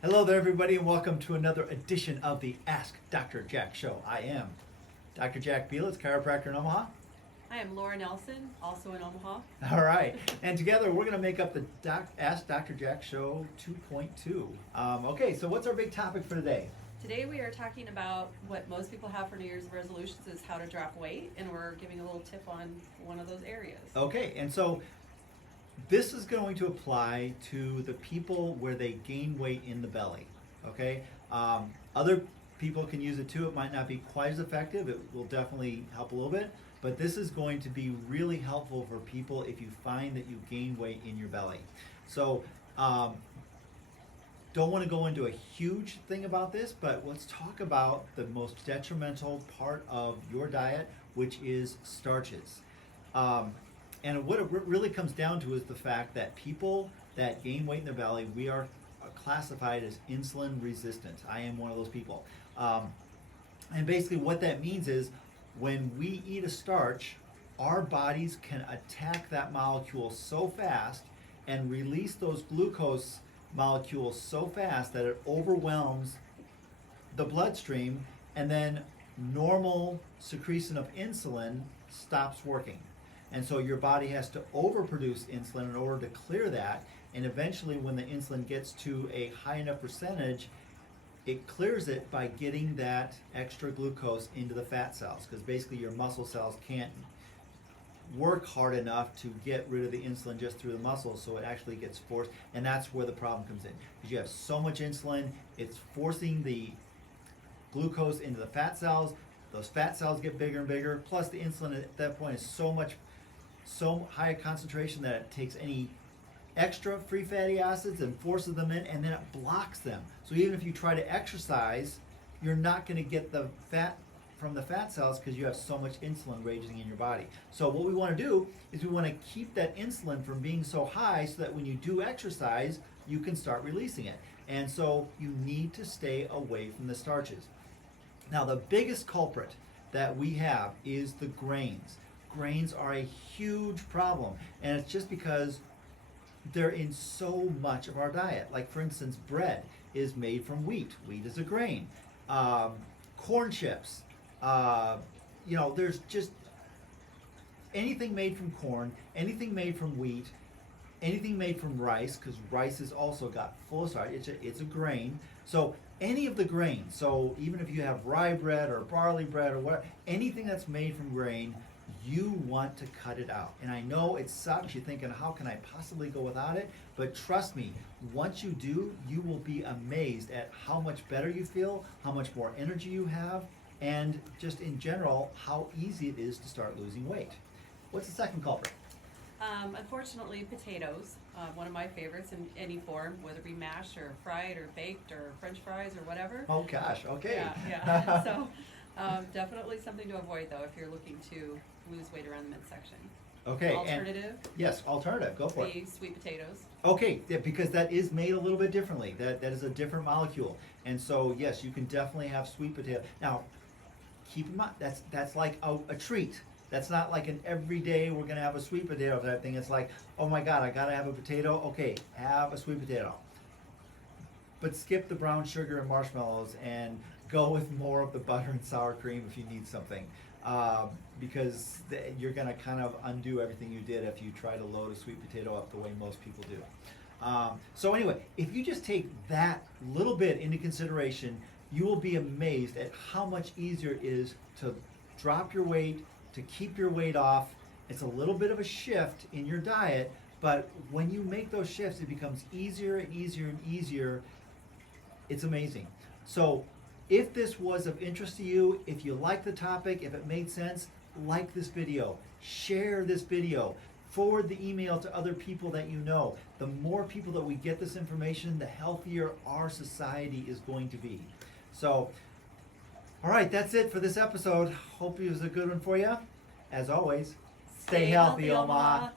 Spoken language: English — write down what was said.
Hello there, everybody, and welcome to another edition of the Ask Dr. Jack Show. I am Dr. Jack Bielitz, chiropractor in Omaha. I am Laura Nelson, also in Omaha. All right, and together we're going to make up the Ask Dr. Jack Show 2.2. Okay, so what's our big topic for today? Today we are talking about what most people have for New Year's resolutions is how to drop weight, and we're giving a little tip on one of those areas. Okay, and so this is going to apply to the people where they gain weight in the belly. Okay, other people can use it too. It might not be quite as effective. It will definitely help a little bit, but this is going to be really helpful for people if you find that you gain weight in your belly. So don't want to go into a huge thing about this, but let's talk about the most detrimental part of your diet, which is starches. And what it really comes down to is the fact that people that gain weight in their belly, we are classified as insulin resistant. I am one of those people. And basically what that means is when we eat a starch, our bodies can attack that molecule so fast and release those glucose molecules so fast that it overwhelms the bloodstream, and then normal secretion of insulin stops working. And so your body has to overproduce insulin in order to clear that, and eventually when the insulin gets to a high enough percentage, it clears it by getting that extra glucose into the fat cells, because basically your muscle cells can't work hard enough to get rid of the insulin just through the muscles, so it actually gets forced, and that's where the problem comes in. Because you have so much insulin, it's forcing the glucose into the fat cells. Those fat cells get bigger and bigger, plus the insulin at that point is so high a concentration that it takes any extra free fatty acids and forces them in, and then it blocks them. So even if you try to exercise, you're not going to get the fat from the fat cells because you have so much insulin raging in your body. So what we want to do is we want to keep that insulin from being so high so that when you do exercise, you can start releasing it. And so you need to stay away from the starches. Now the biggest culprit that we have is the grains. Grains are a huge problem, and it's just because they're in so much of our diet. Like for instance, bread is made from wheat. Wheat is a grain. Corn chips. There's just anything made from corn, anything made from wheat, anything made from rice, because rice is also got full of starch. It's a grain. So any of the grains. So even if you have rye bread or barley bread or whatever, anything that's made from grain, you want to cut it out. And I know it sucks. You're thinking, how can I possibly go without it? But trust me, once you do, you will be amazed at how much better you feel, how much more energy you have, and just in general, how easy it is to start losing weight. What's the second culprit? Unfortunately, potatoes, one of my favorites in any form, whether it be mashed or fried or baked or French fries or whatever. Oh gosh, okay. Yeah. So definitely something to avoid though if you're looking to lose weight around the midsection. Okay. Alternative? Yes, alternative. Go for it. The sweet potatoes. Okay, yeah, because that is made a little bit differently. That is a different molecule. And so yes, you can definitely have sweet potato. Now, keep in mind, that's like a treat. That's not like an everyday we're gonna have a sweet potato type thing. It's like, oh my God, I gotta have a potato. Okay, have a sweet potato. But skip the brown sugar and marshmallows and go with more of the butter and sour cream if you need something. Because you're gonna kind of undo everything you did if you try to load a sweet potato up the way most people do. So anyway, if you just take that little bit into consideration, you will be amazed at how much easier it is to drop your weight, to keep your weight off. It's a little bit of a shift in your diet, but when you make those shifts, it becomes easier and easier and easier. It's amazing. So if this was of interest to you, if you like the topic, if it made sense, like this video, share this video, forward the email to other people that you know. The more people that we get this information, the healthier our society is going to be. So, all right, that's it for this episode. Hope it was a good one for you. As always, stay healthy, Omaha.